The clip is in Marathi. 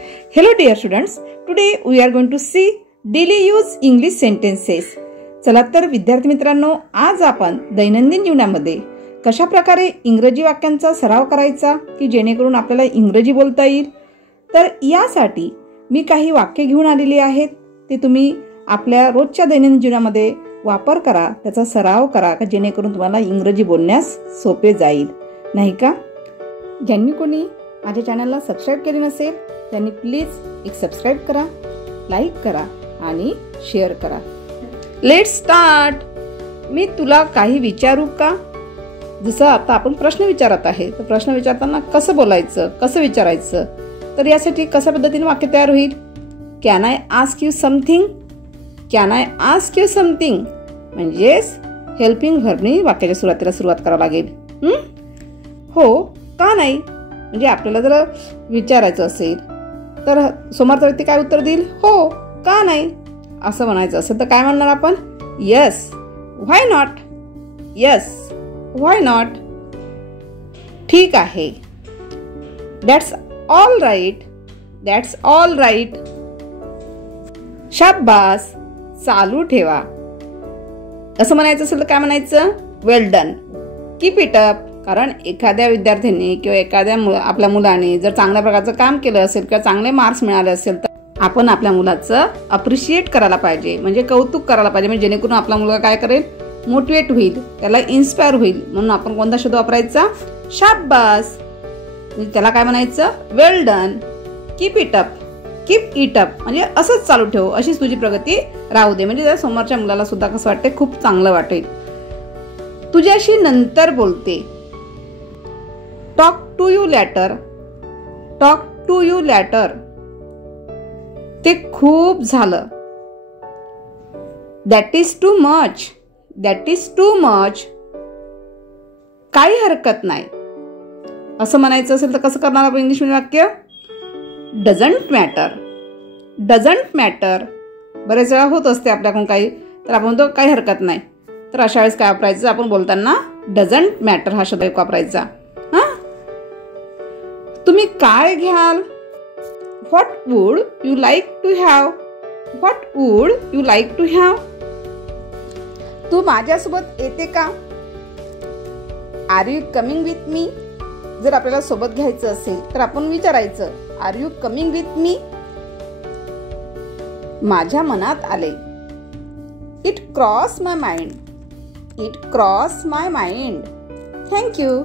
Hello dear students, today we are going to see daily use English sentences. चला तर विद्यार्थी मित्रांनो, आज आपण दैनंदिन जीवनामध्ये कशा प्रकारे इंग्रजी वाक्यांचा सराव करायचा की जेणेकरून आपल्याला इंग्रजी बोलता येईल. तर यासाठी मी काही वाक्य घेऊन आलेली आहेत. ते तुम्ही आपल्या रोजच्या दैनंदिन जीवनामध्ये वापर करा, त्याचा सराव करा का जेणेकरून तुम्हाला इंग्रजी बोलण्यास सोपे जाईल, नाही का? ज्यांनी कोणी माझ्या चॅनलला सबस्क्राईब केले नसेल त्यांनी प्लीज एक सबस्क्राईब करा, लाईक करा आणि शेअर करा. Let's start. मी तुला काही विचारू का? जसं आता आपण प्रश्न विचारत आहे, तर प्रश्न विचारताना कसं बोलायचं, कसं विचारायचं, तर यासाठी कशा पद्धतीने वाक्य तयार होईल? Can I ask you something? Can I ask you something म्हणजेच हेल्पिंग व्हर्बनी वाक्याच्या सुरुवात करावं लागेल. हो का नाही म्हणजे आपल्याला जर विचारायचं असेल तर समोरचा व्यक्ती काय उत्तर देईल? हो का नाही असं म्हणायचं असेल तर काय म्हणणार आपण? Yes why not. Yes why not. ठीक आहे. That's all right. That's all right. शाबास, चालू ठेवा. असं म्हणायचं असेल तर काय म्हणायचं? Well done. Keep it up. कारण एखाद्या विद्यार्थ्याने किंवा एखाद्या आपल्या मुलाने जर चांगल्या प्रकारचं काम केलं असेल किंवा चांगले मार्क्स मिळाले असेल तर आपण आपल्या मुलाचं अप्रिशिएट करायला पाहिजे, म्हणजे कौतुक करायला पाहिजे, म्हणजे जेणेकरून आपला मुलगा काय करेल? मोटिवेट होईल, त्याला इन्स्पायर होईल. म्हणून आपण कोणता शब्द वापरायचा? शाबास. म्हणजे त्याला काय म्हणायचं? Well done. Keep it up. Keep it up म्हणजे असंच चालू ठेव, अशीच तुझी प्रगती राहू दे. म्हणजे समोरच्या मुलाला सुद्धा कसं वाटते? खूप चांगलं वाटेल. तुझ्याशी नंतर बोलते. Talk to you later. Talk to you later. ते खूप झालं. That is too much. That is too much. काही हरकत नाही असं म्हणायचं असेल तर कसं करणार आपण इंग्लिश मध्ये वाक्य? Doesn't matter. Doesn't matter. बरेच वेळा होत असते आपल्याकडून काही, तर आपण म्हणतो काही हरकत नाही. तर अशा वेळेस काय वापरायचं? आपण बोलताना डझंट मॅटर हा शब्द वापरायचा. तुम्ही काय घ्याल? What would you like to have? What would you like to have? तू माझ्यासोबत येते का? Are you coming with me? जर आपल्याला सोबत घ्यायचं असेल तर आपण विचारायचं, are you coming with me? माझ्या मनात आले. It cross my mind. It cross my mind. Thank you.